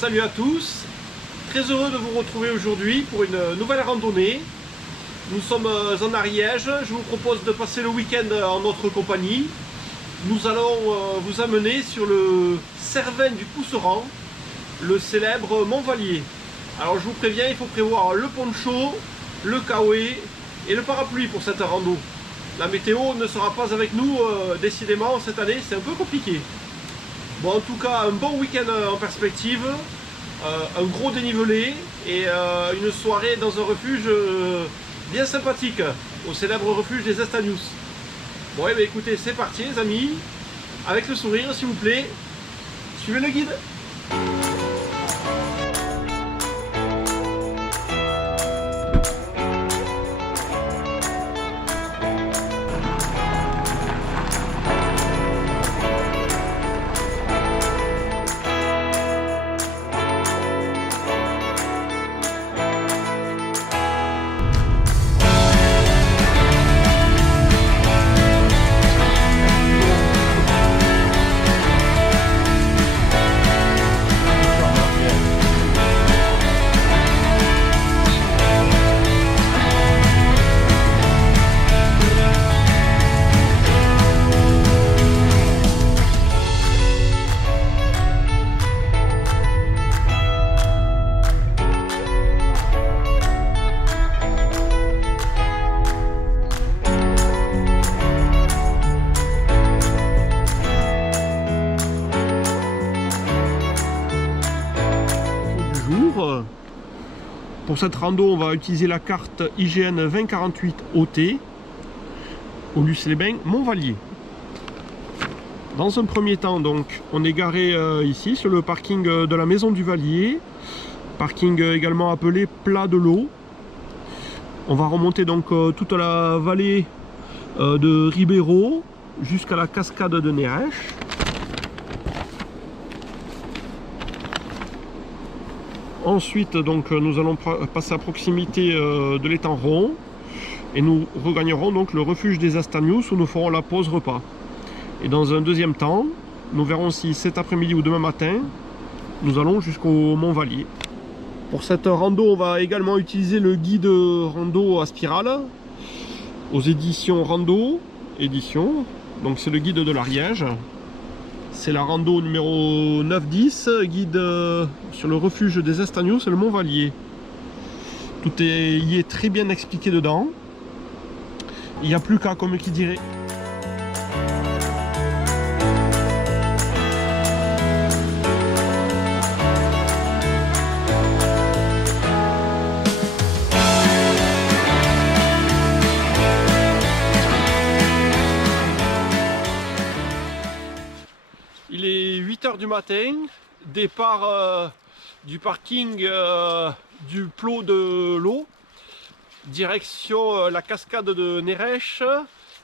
Salut à tous, très heureux de vous retrouver aujourd'hui pour une nouvelle randonnée. Nous sommes en Ariège, je vous propose de passer le week-end en notre compagnie. Nous allons vous amener sur le Cervin du Cousseran, le célèbre Mont Vallier. Alors je vous préviens, il faut prévoir le poncho, le kawaii et le parapluie pour cette rando. La météo ne sera pas avec nous, décidément cette année c'est un peu compliqué. Bon, en tout cas, un bon week-end en perspective, un gros dénivelé et une soirée dans un refuge bien sympathique, au célèbre refuge des Estanius. Bon, et bien écoutez, c'est parti les amis, avec le sourire s'il vous plaît, suivez le guide. Pour cette rando, on va utiliser la carte IGN 2048 OT, au Luce-les-Bains, Mont Vallier. Dans un premier temps, donc, on est garé ici sur le parking de la Maison du Vallier, parking également appelé Plat de l'Eau. On va remonter donc toute la vallée de Ribeiro jusqu'à la cascade de Nereche. Ensuite, donc, nous allons passer à proximité de l'étang Rond et nous regagnerons donc le refuge des Estanius où nous ferons la pause repas. Et dans un deuxième temps, nous verrons si cet après-midi ou demain matin, nous allons jusqu'au Mont Vallier. Pour cette rando, on va également utiliser le guide rando à spirale aux éditions Rando Édition. Donc c'est le guide de l'Ariège. C'est la rando numéro 9-10, guide sur le refuge des Estanius et le Mont Vallier. Tout y est très bien expliqué dedans. Il n'y a plus qu'à, comme qui dirait. Il est 8 h du matin, départ du parking du Plot de l'Eau, direction la cascade de Nereche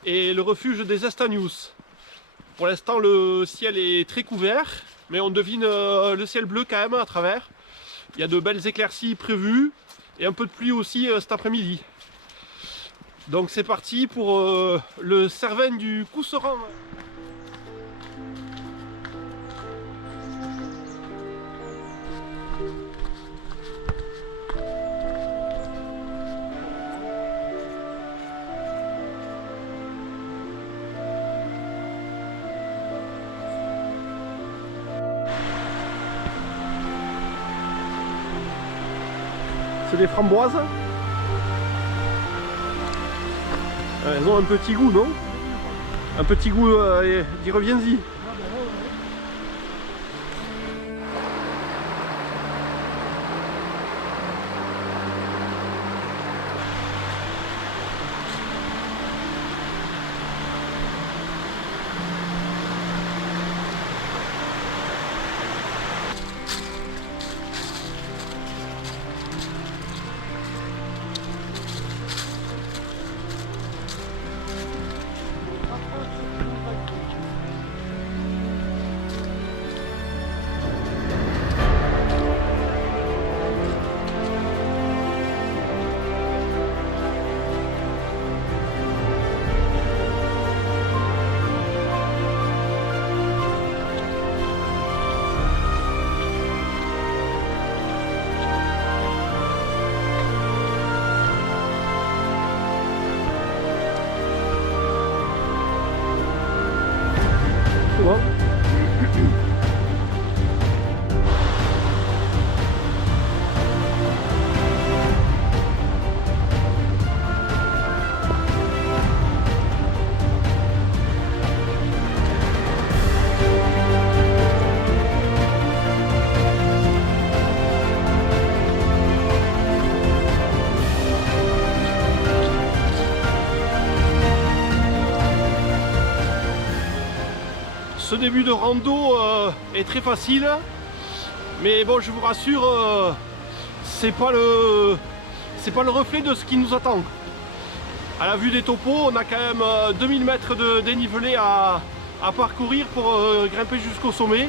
et le refuge des Estanius. Pour l'instant le ciel est très couvert, mais on devine le ciel bleu quand même à travers. Il y a de belles éclaircies prévues et un peu de pluie aussi cet après-midi. Donc c'est parti pour le Cervin du Cousseran. C'est des framboises. Elles ont un petit goût, non? Un petit goût, dis reviens-y. vois. Ce début de rando est très facile, mais bon, je vous rassure, c'est pas le reflet de ce qui nous attend. À la vue des topos, on a quand même 2000 mètres de dénivelé à parcourir pour grimper jusqu'au sommet.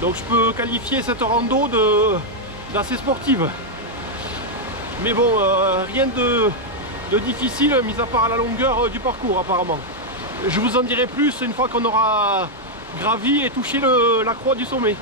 Donc je peux qualifier cette rando d'assez sportive. Mais bon, rien de difficile, mis à part la longueur du parcours apparemment. Je vous en dirai plus une fois qu'on aura gravi et touché la croix du sommet.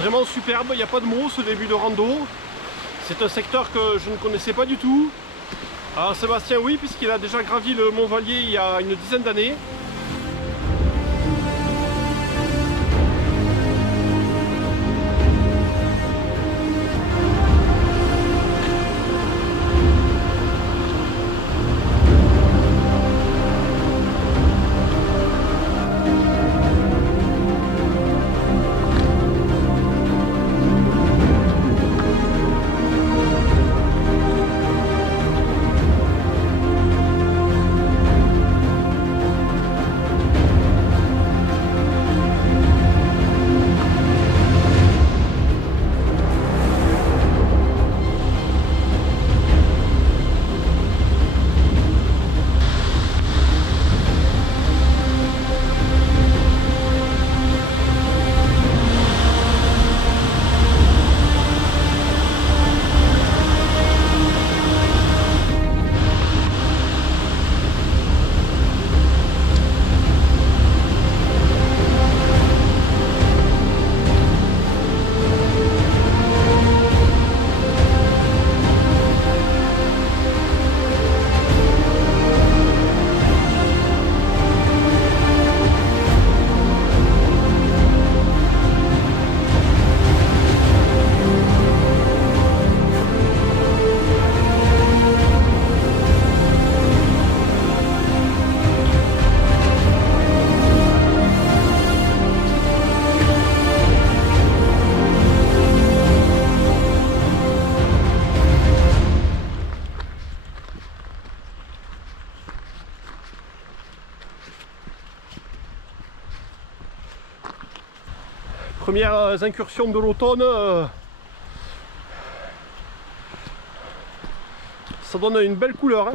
Vraiment superbe, il n'y a pas de mots ce début de rando. C'est un secteur que je ne connaissais pas du tout. Alors Sébastien oui, puisqu'il a déjà gravi le Mont Vallier il y a une dizaine d'années. Premières incursions de l'automne, ça donne une belle couleur, hein.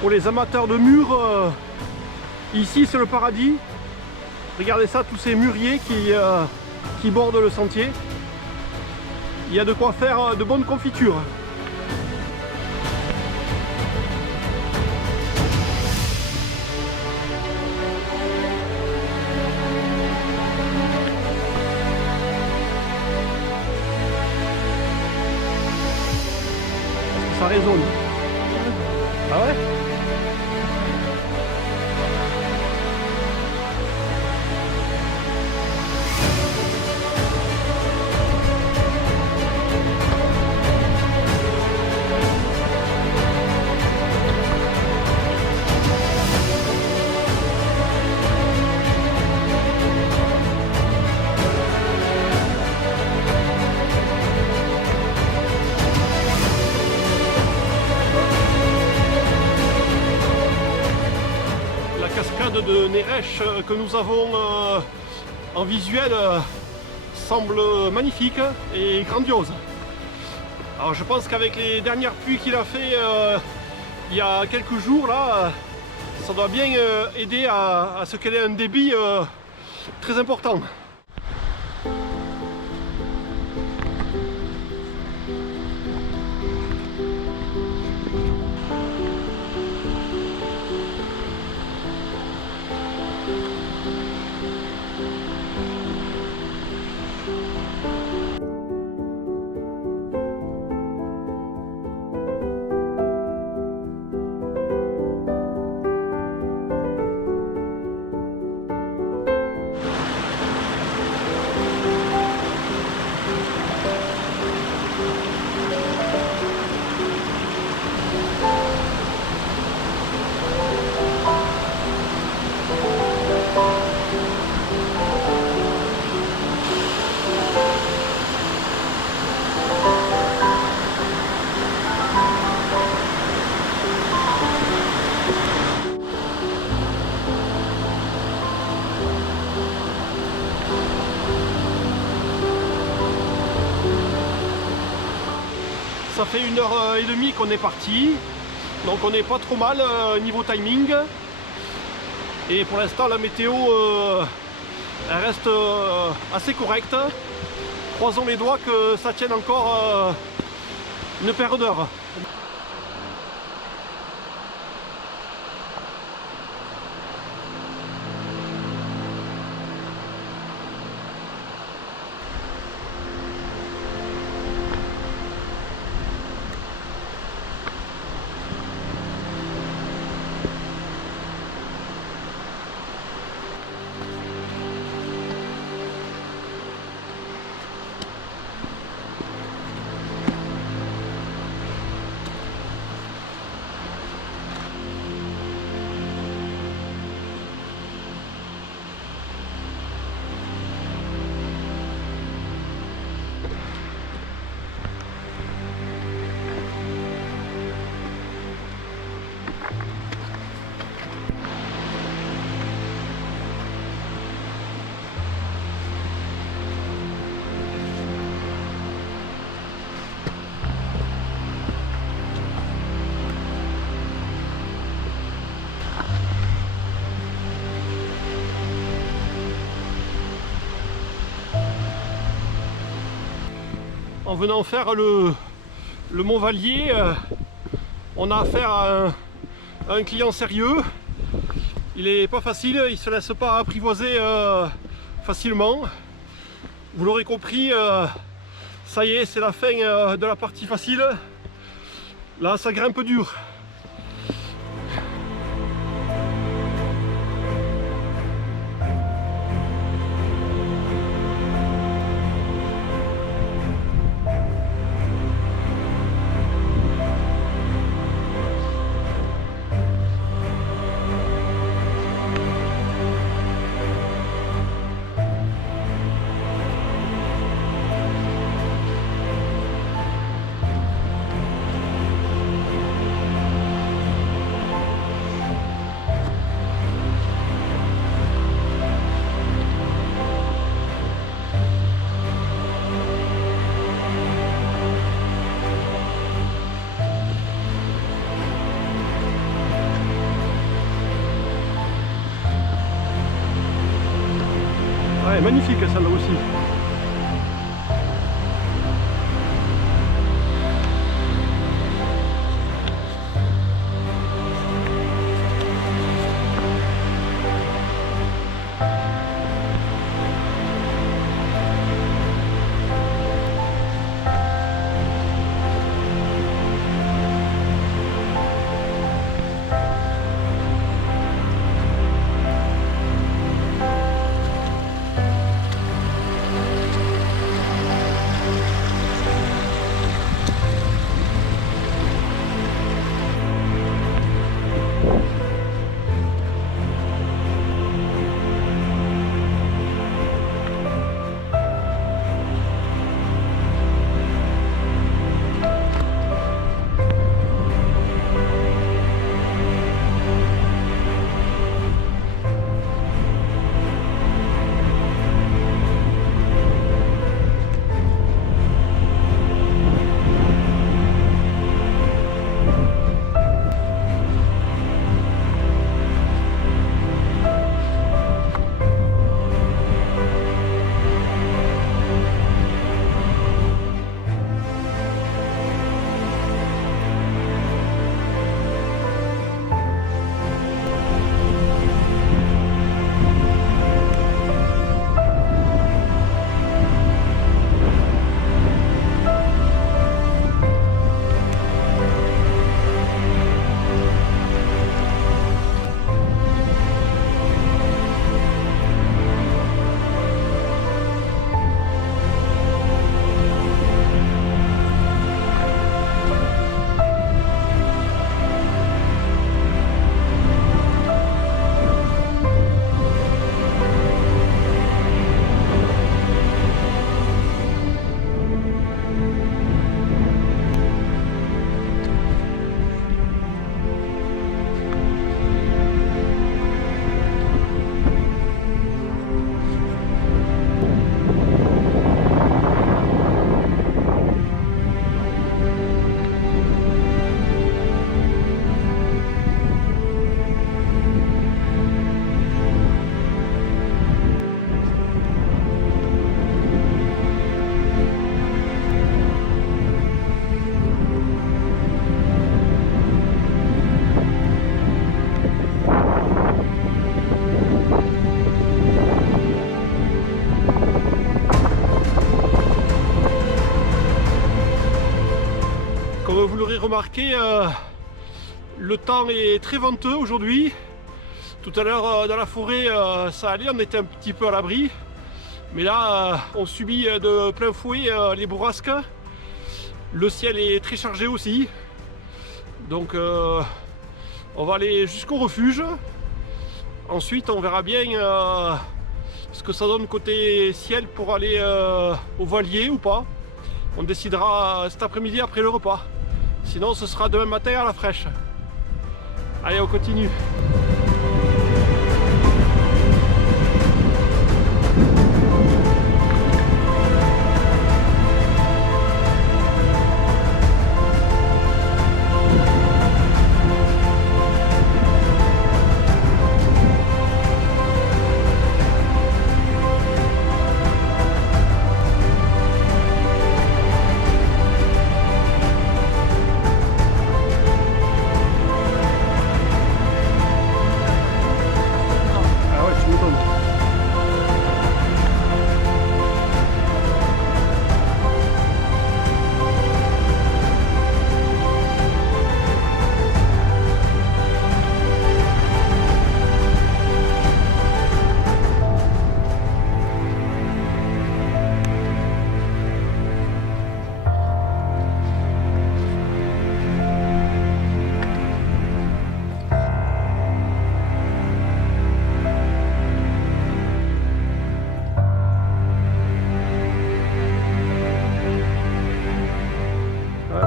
Pour les amateurs de murs, ici c'est le paradis. Regardez ça, tous ces mûriers qui bordent le sentier. Il y a de quoi faire de bonnes confitures. Ça résonne. Ah ouais? De Neresh que nous avons en visuel semble magnifique et grandiose. Alors je pense qu'avec les dernières pluies qu'il a fait il y a quelques jours là, ça doit bien aider à ce qu'elle ait un débit très important. Ça fait 1h30 qu'on est parti, donc on n'est pas trop mal niveau timing. Et pour l'instant la météo elle reste assez correcte. Croisons les doigts que ça tienne encore une paire d'heures. En venant faire le Mont Vallier, on a affaire à un client sérieux. Il est pas facile, il se laisse pas apprivoiser facilement. Vous l'aurez compris, ça y est, c'est la fin de la partie facile. Là, ça grimpe dur. magnifique celle-là aussi. Comme vous l'aurez remarqué, le temps est très venteux aujourd'hui. Tout à l'heure dans la forêt ça allait, on était un petit peu à l'abri. Mais là on subit de plein fouet les bourrasques. Le ciel est très chargé aussi. Donc on va aller jusqu'au refuge. Ensuite on verra bien ce que ça donne côté ciel pour aller au voilier ou pas. On décidera cet après-midi après le repas. Sinon ce sera demain matin à la fraîche. Allez, on continue.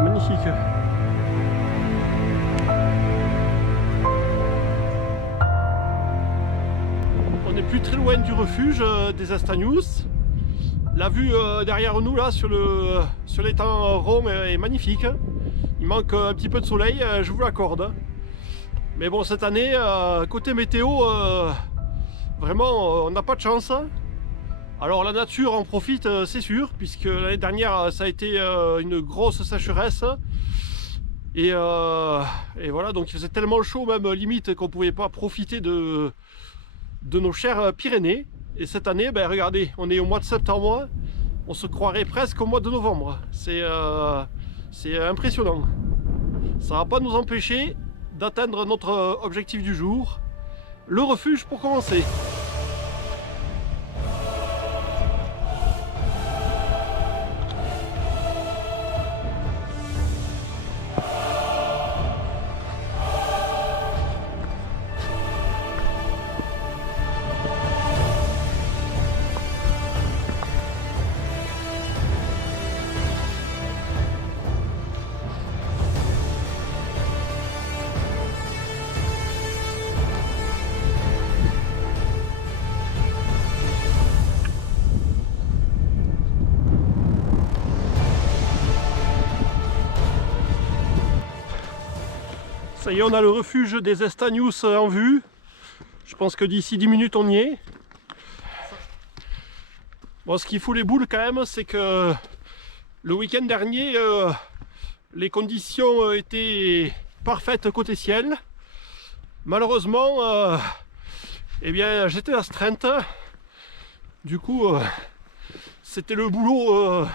Magnifique. On n'est plus très loin du refuge des Astagnous. La vue derrière nous là sur l'étang rond est magnifique. Il manque un petit peu de soleil, je vous l'accorde. Mais bon, cette année, côté météo, vraiment on n'a pas de chance. Alors la nature en profite, c'est sûr, puisque l'année dernière ça a été une grosse sécheresse. Et voilà, donc il faisait tellement chaud, même limite, qu'on ne pouvait pas profiter de nos chères Pyrénées. Et cette année, ben, regardez, on est au mois de septembre, on se croirait presque au mois de novembre. C'est impressionnant. Ça ne va pas nous empêcher d'atteindre notre objectif du jour, le refuge pour commencer. Ça y est, on a le refuge des Estagnous en vue. Je pense que d'ici 10 minutes on y est. Bon, ce qui fout les boules quand même, c'est que le week-end dernier, les conditions étaient parfaites côté ciel. Malheureusement, eh bien, j'étais astreinte. Du coup, c'était le boulot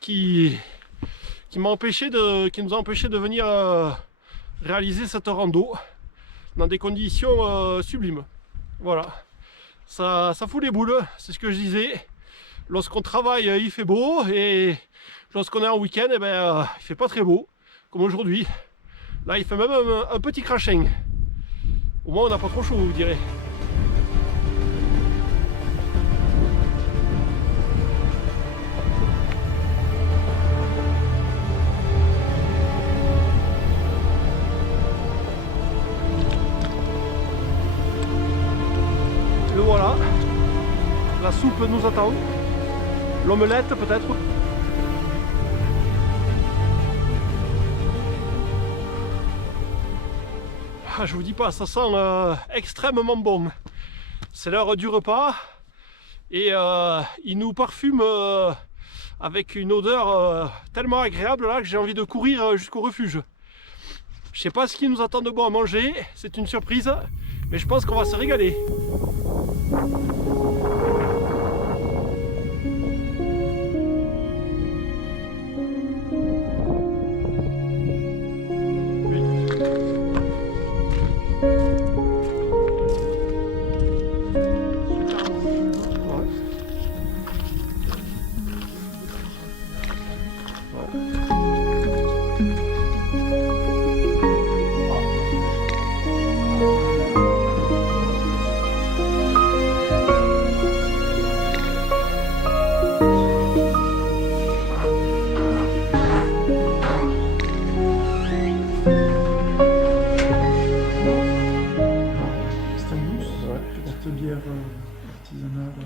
qui nous a empêché de venir réaliser cette rando dans des conditions sublimes. Voilà, ça fout les boules, c'est ce que je disais. Lorsqu'on travaille, il fait beau, et lorsqu'on est en week-end, eh ben, il fait pas très beau, comme aujourd'hui. Là, il fait même un petit crachin. Au moins, on n'a pas trop chaud, vous direz. Le voilà, la soupe nous attend, l'omelette peut-être. Ah, je vous dis pas, ça sent extrêmement bon. C'est l'heure du repas et il nous parfume avec une odeur tellement agréable là que j'ai envie de courir jusqu'au refuge. Je sais pas ce qui nous attend de bon à manger, c'est une surprise, mais je pense qu'on va se régaler.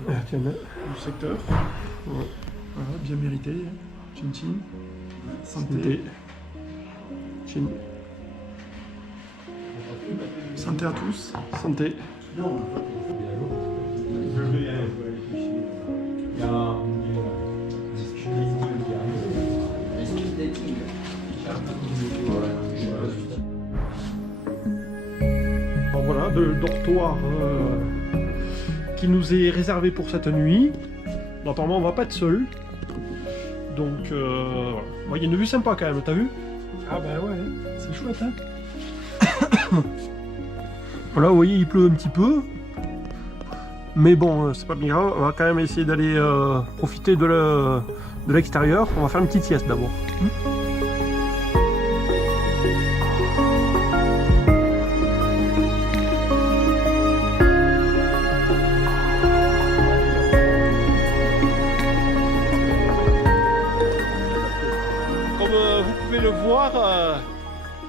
Artisanale du secteur. Ouais. Voilà, bien mérité. Chin chin. Santé. Chin. Santé à tous. Santé. Bon, voilà, le dortoir qui nous est réservé pour cette nuit. Normalement on va pas être seul. Donc voilà. Bon, il y a une vue sympa quand même, t'as vu? Ah bah ouais, c'est chouette hein. Voilà, vous voyez, il pleut un petit peu. Mais bon, c'est pas bien grave, on va quand même essayer d'aller profiter de l'extérieur. On va faire une petite sieste d'abord. Le voir,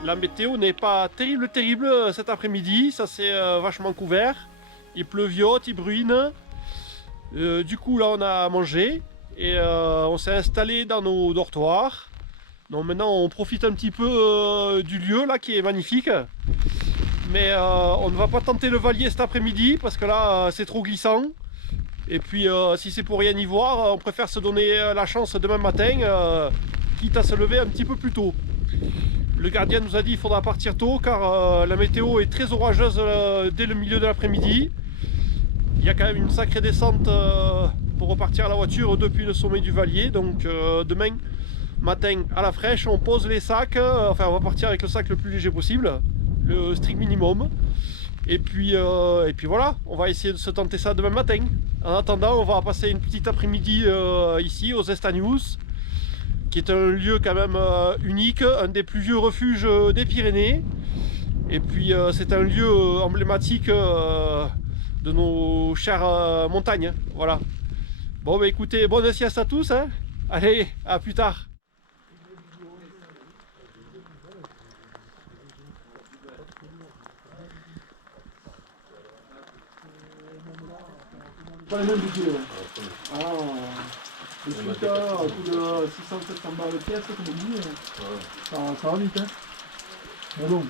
la météo n'est pas terrible cet après-midi, ça c'est vachement couvert, il pleuviote, il bruine, du coup là on a mangé et on s'est installé dans nos dortoirs. Donc maintenant on profite un petit peu du lieu là qui est magnifique, mais on ne va pas tenter le Valier cet après-midi parce que là c'est trop glissant. Et puis si c'est pour rien y voir, on préfère se donner la chance demain matin, quitte à se lever un petit peu plus tôt. Le gardien nous a dit qu'il faudra partir tôt car la météo est très orageuse dès le milieu de l'après-midi. Il y a quand même une sacrée descente pour repartir à la voiture depuis le sommet du Valier. Donc demain matin à la fraîche, on pose les sacs, enfin on va partir avec le sac le plus léger possible, le strict minimum. Et puis voilà, on va essayer de se tenter ça demain matin. En attendant, on va passer une petite après-midi ici aux Estanius, qui est un lieu quand même unique, un des plus vieux refuges des Pyrénées. Et puis c'est un lieu emblématique de nos chères montagnes. Voilà. Bon bah écoutez, bonne sieste à tous, hein. Allez, à plus tard. Pas les mêmes budgets. Ah, le scooter, à coup de 600-700 balles de pièce, comme on dit, ça va vite. Hein. Mais bon,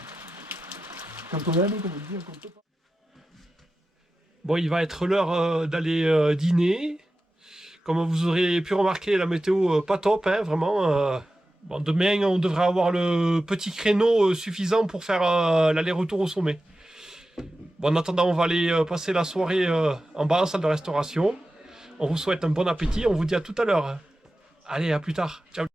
quand on aime, comme on dit, on compte pas. Bon, il va être l'heure d'aller dîner. Comme vous aurez pu remarquer, la météo pas top, hein, vraiment. Bon, demain, on devrait avoir le petit créneau suffisant pour faire l'aller-retour au sommet. Bon, en attendant, on va aller passer la soirée en bas en salle de restauration. On vous souhaite un bon appétit, on vous dit à tout à l'heure. Allez, à plus tard. Ciao.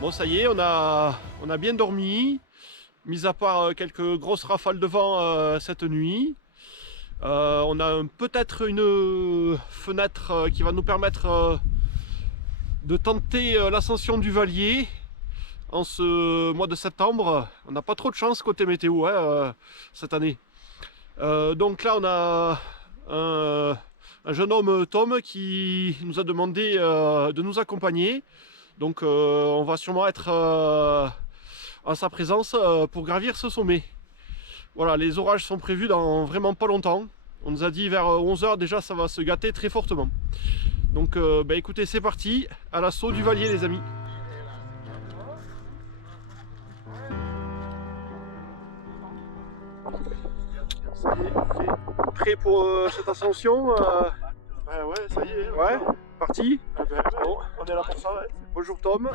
Bon, ça y est, on a bien dormi, mis à part quelques grosses rafales de vent cette nuit. On a peut-être une fenêtre qui va nous permettre de tenter l'ascension du Valier en ce mois de septembre. On n'a pas trop de chance côté météo hein, cette année. Donc là, on a un jeune homme, Tom, qui nous a demandé de nous accompagner. Donc on va sûrement être en sa présence pour gravir ce sommet. Voilà, les orages sont prévus dans vraiment pas longtemps. On nous a dit vers 11 h déjà, ça va se gâter très fortement. Donc bah, écoutez, c'est parti, à l'assaut du Valier les amis. Ça y est, c'est prêt pour cette ascension Ouais, ça y est. Ouais, parti. Ah ben, bon, on est là pour ça. Ouais. Bonjour Tom.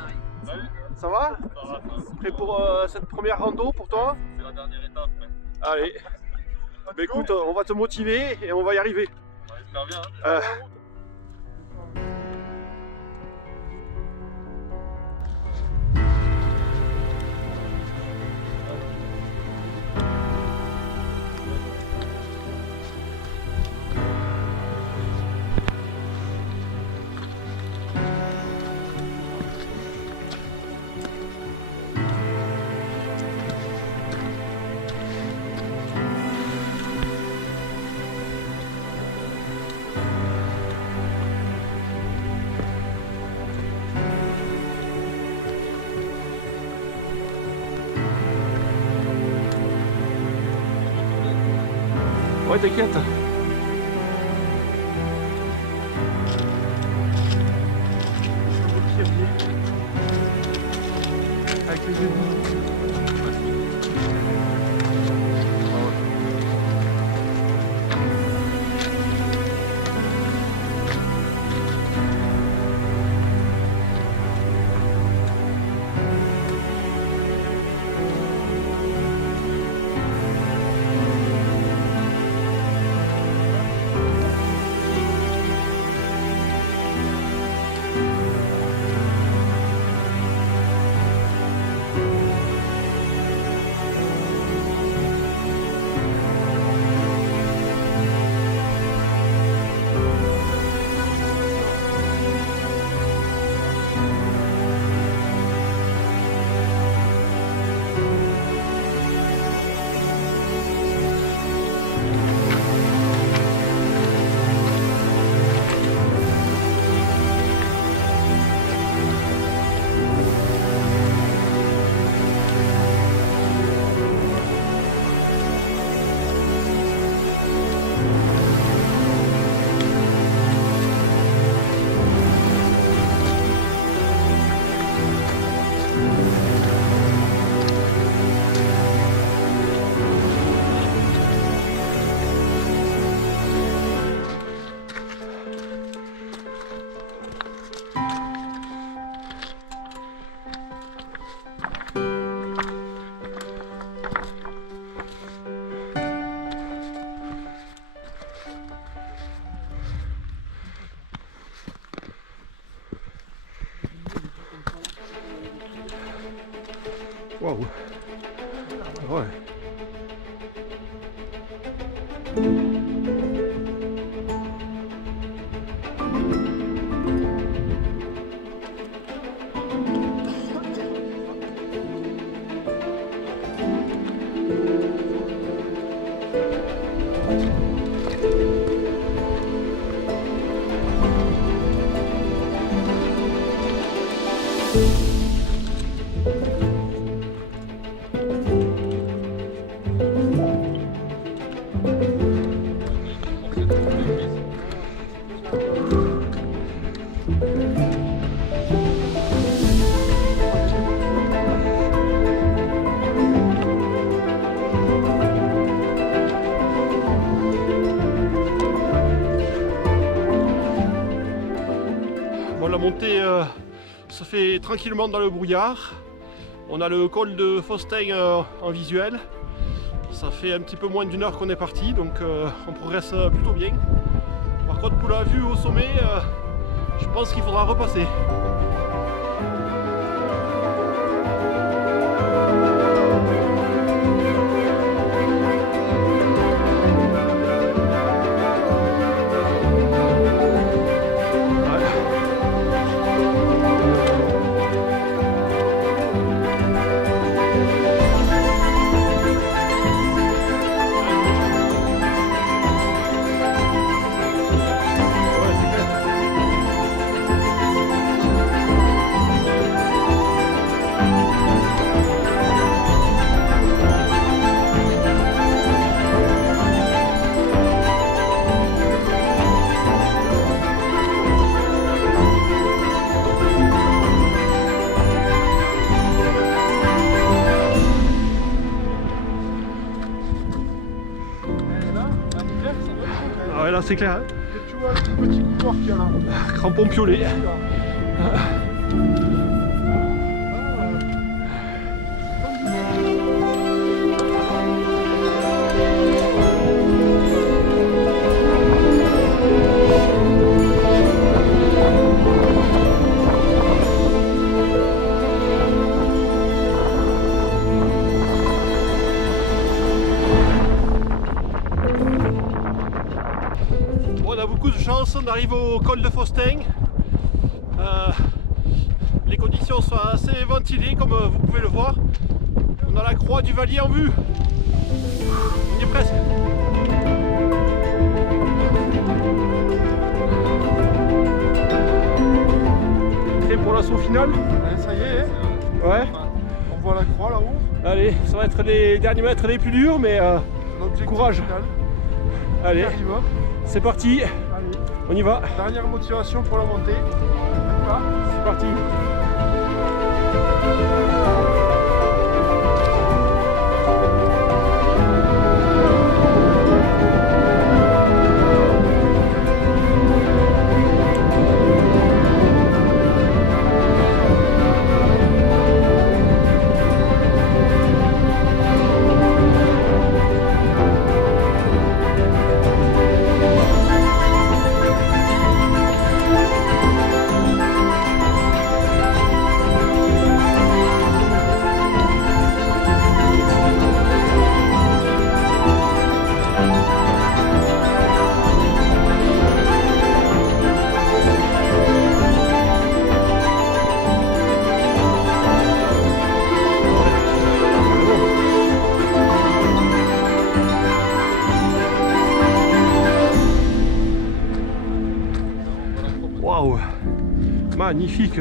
Salut. Ça va? Ça va. Prêt pour cette première rando pour toi? C'est la dernière étape. Allez. Bah écoute, on va te motiver et on va y arriver. On espère bien. Hein. Ouais, t'inquiète. Avec les éboulis. Waouh. Ouais. Bon, la montée se fait tranquillement dans le brouillard. On a le col de Fostin en visuel. Ça fait un petit peu moins d'une heure qu'on est parti, donc on progresse plutôt bien. Par contre, pour la vue au sommet, je pense qu'il faudra repasser. Ouais, là c'est clair. Et tu vois le petit couloir qu'il y a là. Crampon piolet. On a beaucoup de chance, on arrive au col de Fostin. Les conditions sont assez ventilées comme vous pouvez le voir. On a la croix du Valier en vue. On y est presque. Prêt pour l'assaut final? Ouais, ça y est, hein. Ouais. On voit la croix là-haut. Allez, ça va être les derniers mètres les plus durs, mais L'objectif courage. final. On y Allez, arrive. c'est parti, Allez, on y va. dernière motivation pour la montée. Ah. C'est parti. Waouh, magnifique.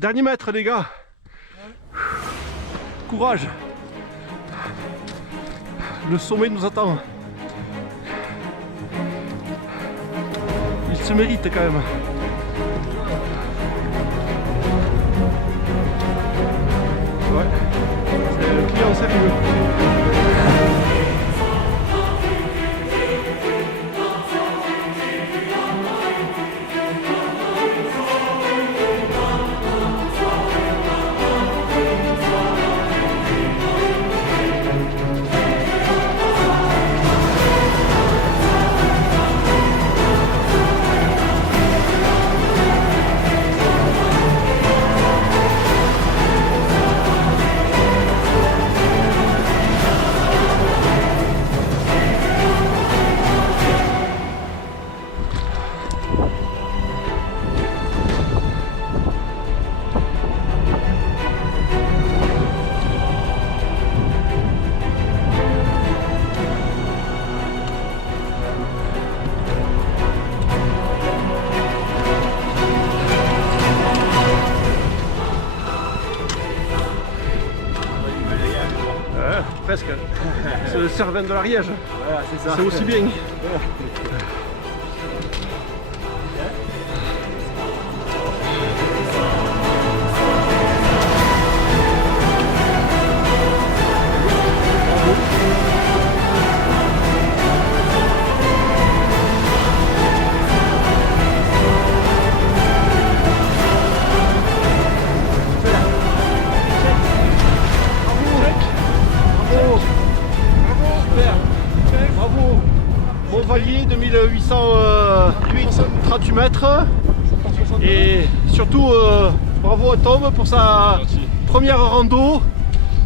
Dernier mètre les gars. Courage. Le sommet nous attend. Il se mérite quand même. Ouais. C'est le client sérieux. presque. C'est le Cervin de l'Ariège. Voilà, c'est ça. C'est aussi bien. Bravo. Montvalier 2838 mètres. Et surtout bravo à Tom pour sa première rando.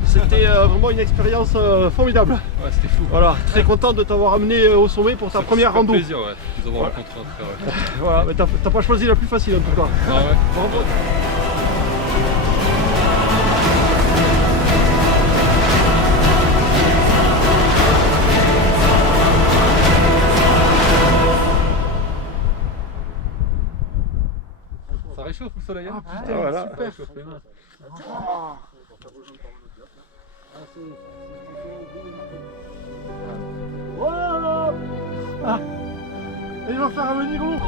C'était vraiment une expérience formidable. Ouais, c'était fou. Voilà, très content de t'avoir amené au sommet pour ta première rando. C'est un plaisir, ouais, de vous avoir rencontré en tout cas. Ouais. Voilà, mais t'as pas choisi la plus facile en tout cas. Ah ouais. Bravo. Ça réchauffe le soleil, hein? Ah putain, voilà. Ça réchauffe les mains. Oh là là. Ah. Et il va faire venir l'eau.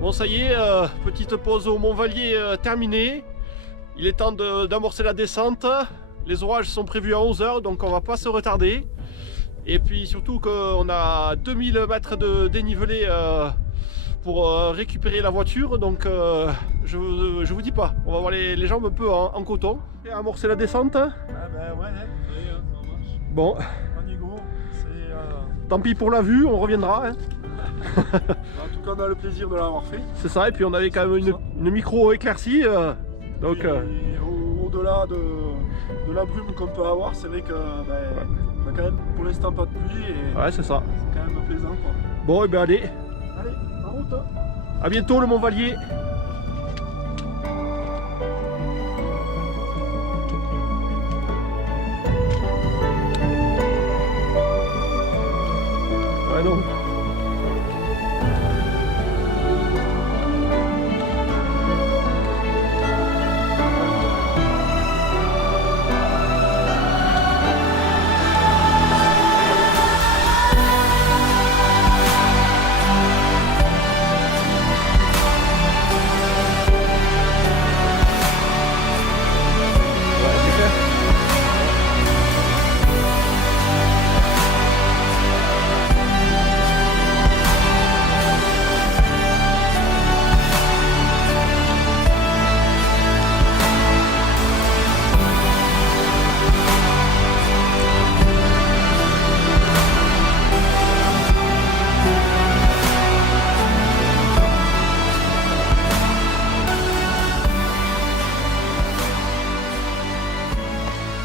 Bon ça y est, petite pause au Montvalier terminée. Il est temps d'amorcer la descente. Les orages sont prévus à 11 h, donc on va pas se retarder. Et puis surtout qu'on a 2000 mètres de dénivelé pour récupérer la voiture. Donc je vous dis pas, on va avoir les jambes un peu en coton. Et amorcer la descente. Ah ben ouais, Bon, on y go. C'est tant pis pour la vue, on reviendra. Hein. en tout cas, on a le plaisir de l'avoir fait. C'est ça, et puis on avait quand même une micro éclaircie. Donc, Et au-delà de la brume qu'on peut avoir, c'est vrai que on a quand même pour l'instant pas de pluie et ouais, c'est ça. c'est quand même plaisant quoi. Bon, et bien allez, Allez, en route. à bientôt le Montvalier. Ouais, non.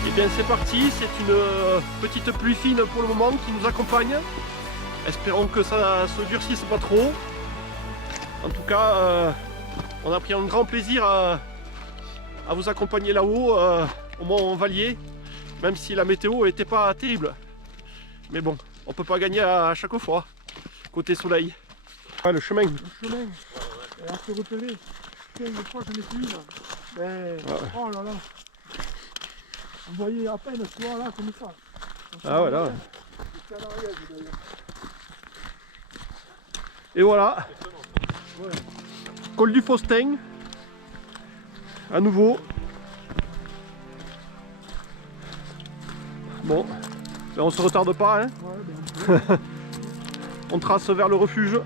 Eh bien c'est parti, c'est une petite pluie fine pour le moment qui nous accompagne. Espérons que ça se durcisse pas trop. En tout cas, on a pris un grand plaisir à vous accompagner là-haut, au Montvalier, même si la météo n'était pas terrible. Mais bon, on peut pas gagner à chaque fois, côté soleil. Ah, le chemin. Le chemin. Et à se repérer. Putain, je crois que j'en ai plus une. Ben, oh là là. On voyait à peine, tu vois, là, comme ça. Ah voilà. Jusqu'à l'Ariège, d'ailleurs. Et voilà, Ouais. col du Faustin, à nouveau. Bon, mais on se retarde pas, hein. Ouais, ben, On trace vers le refuge.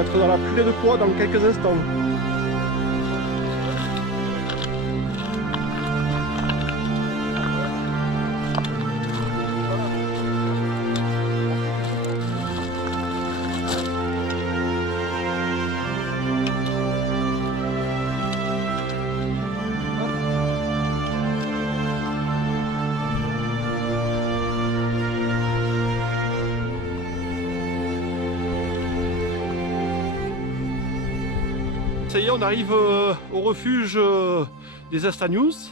va être dans la purée de pois dans quelques instants. Ça y est, on arrive au refuge des Astanius.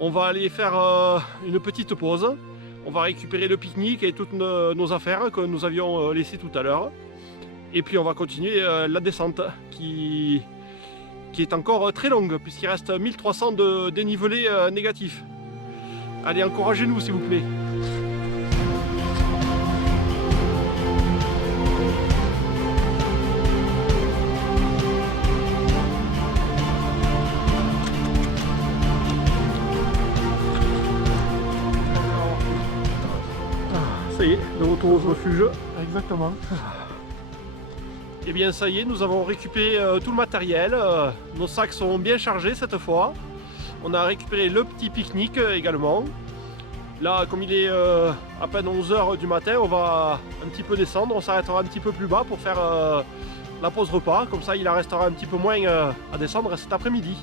On va aller faire une petite pause. On va récupérer le pique-nique et toutes nos affaires que nous avions laissées tout à l'heure. Et puis on va continuer la descente qui est encore très longue puisqu'il reste 1300 de dénivelé négatif. Allez, encouragez-nous s'il vous plaît. Ça y est, de retour au refuge. Exactement. Et bien ça y est, nous avons récupéré tout le matériel. Nos sacs sont bien chargés cette fois. On a récupéré le petit pique-nique également. Là, comme il est à peine 11 h du matin, on va un petit peu descendre. On s'arrêtera un petit peu plus bas pour faire la pause repas. Comme ça, il en restera un petit peu moins à descendre cet après-midi.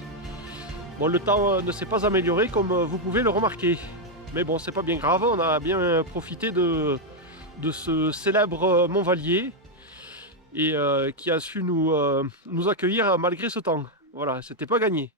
Bon, le temps ne s'est pas amélioré comme vous pouvez le remarquer. Mais bon, c'est pas bien grave, on a bien profité de ce célèbre Mont Vallier et qui a su nous accueillir malgré ce temps. Voilà, c'était pas gagné.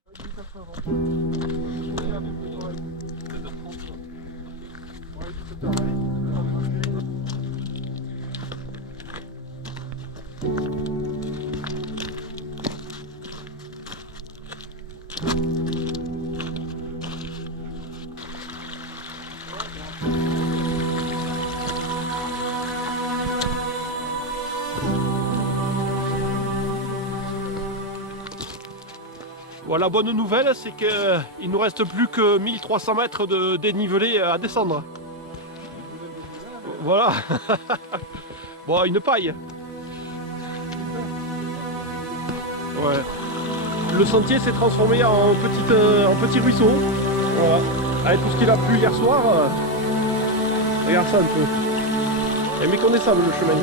Bon, la bonne nouvelle, c'est qu'il nous reste plus que 1300 mètres de dénivelé à descendre. Voilà. Bon, une paille. Ouais. Le sentier s'est transformé en petit ruisseau. Voilà. Avec tout ce qu'il a plu hier soir. Regarde ça un peu. C'est méconnaissable le chemin.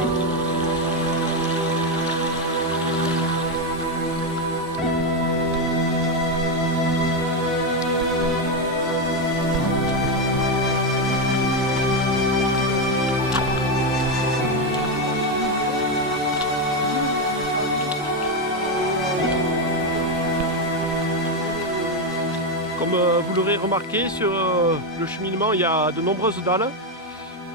Comme vous l'aurez remarqué, sur le cheminement, il y a de nombreuses dalles.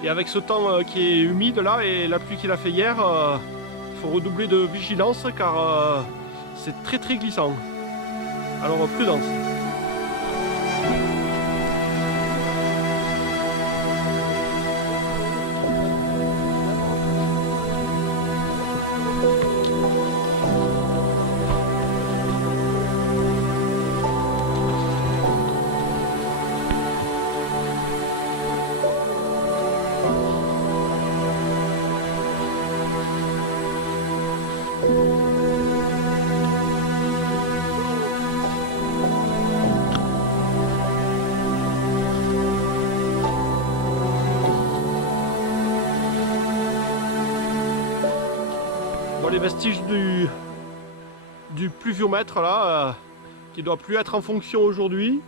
Et avec ce temps qui est humide là et la pluie qu'il a fait hier, il faut redoubler de vigilance car c'est très glissant. Alors prudence. Bon, les vestiges du pluviomètre là, qui doit plus être en fonction aujourd'hui.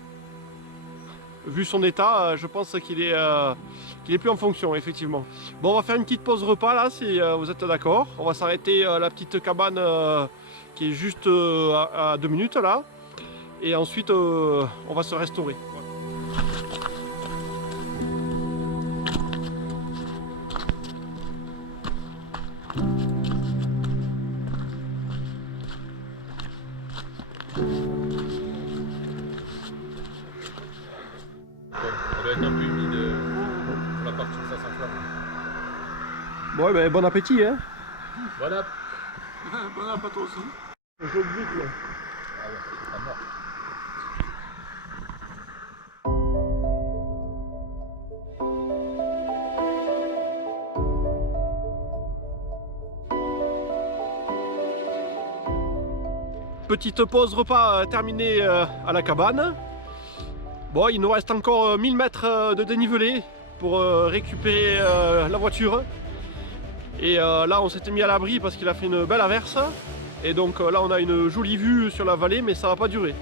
Vu son état, je pense qu'il est plus en fonction, effectivement. Bon, on va faire une petite pause repas là, si vous êtes d'accord. On va s'arrêter à la petite cabane qui est juste à 2 minutes là. Et ensuite, on va se restaurer. Ça doit être un peu humide pour la partie où ça s'enflamme. Bon, ben, bon appétit, hein. Voilà. Bon appétit aussi. Je goûte, là. Ah ouais, à mort. Petite pause repas terminée à la cabane. Bon, il nous reste encore 1000 mètres de dénivelé pour récupérer la voiture. Et là on s'était mis à l'abri parce qu'il a fait une belle averse. Et donc là on a une jolie vue sur la vallée, mais ça va pas durer.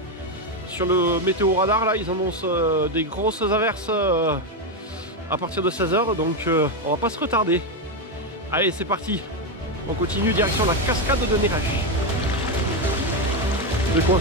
Sur le météo radar là ils annoncent des grosses averses à partir de 16h, donc on va pas se retarder. Allez, c'est parti, on continue direction la cascade de Neerech. De quoi?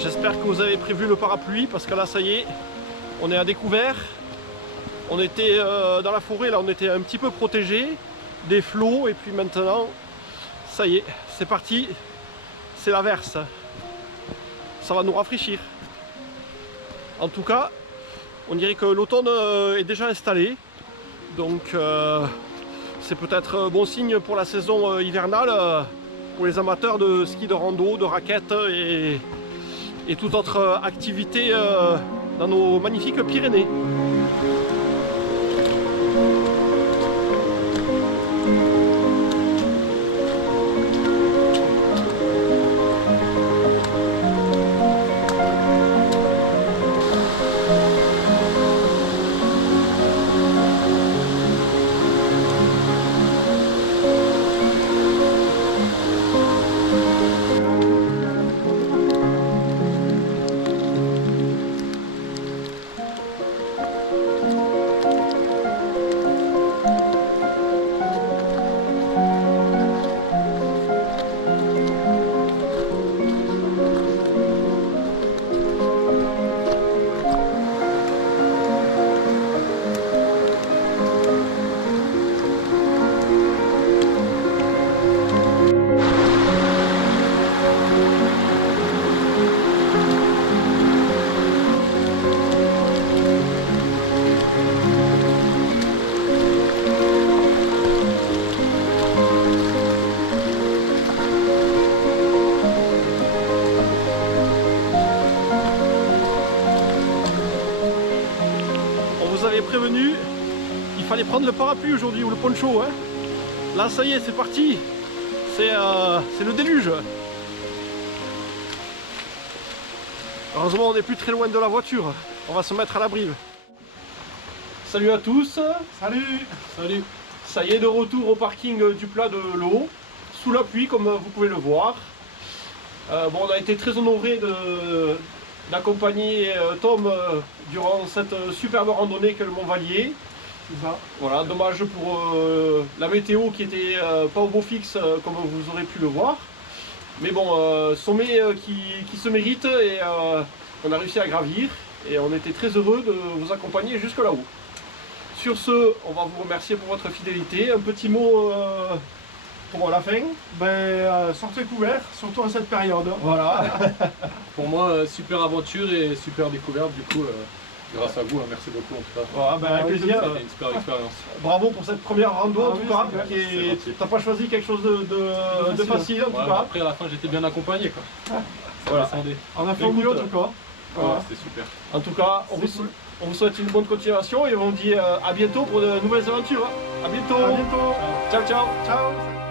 J'espère que vous avez prévu le parapluie parce que là ça y est, on est à découvert. On était dans la forêt, là on était un petit peu protégé des flots et puis maintenant ça y est, c'est parti, c'est l'averse. Ça va nous rafraîchir. En tout cas, On dirait que l'automne est déjà installé, donc c'est peut-être bon signe pour la saison hivernale, pour les amateurs de ski de rando, de raquettes et toute autre activité dans nos magnifiques Pyrénées. Prévenu, il fallait prendre le parapluie aujourd'hui ou le poncho, hein. Là ça y est, c'est parti, c'est le déluge. Heureusement on n'est plus très loin de la voiture, on va se mettre à l'abri. Salut à tous. Salut. Salut. Ça y est, de retour au parking du Plat de l'Eau, sous la pluie comme vous pouvez le voir. Bon, on a été très honorés d'accompagner Tom durant cette superbe randonnée qu'est le Mont Vallier. Voilà, dommage pour la météo qui était pas au beau fixe comme vous aurez pu le voir. Mais bon, sommet qui se mérite et on a réussi à gravir et on était très heureux de vous accompagner jusque là-haut. Sur ce, on va vous remercier pour votre fidélité. Un petit mot pour la fin. Sortez couverts, surtout en cette période. Voilà. Pour moi, super aventure et super découverte du coup. Grâce à vous, hein, merci beaucoup en tout cas. Voilà, avec plaisir. C'était une super expérience. Bravo pour cette première rando en tout cas. C'est T'as pas choisi quelque chose de facile en tout cas. Après à la fin j'étais bien accompagné quoi. Voilà. On a fait au mieux en tout cas. Voilà, c'était super. En tout cas, on vous souhaite une bonne continuation et on vous dit à bientôt pour de nouvelles aventures. À bientôt. À bientôt. Ciao ciao. Ciao.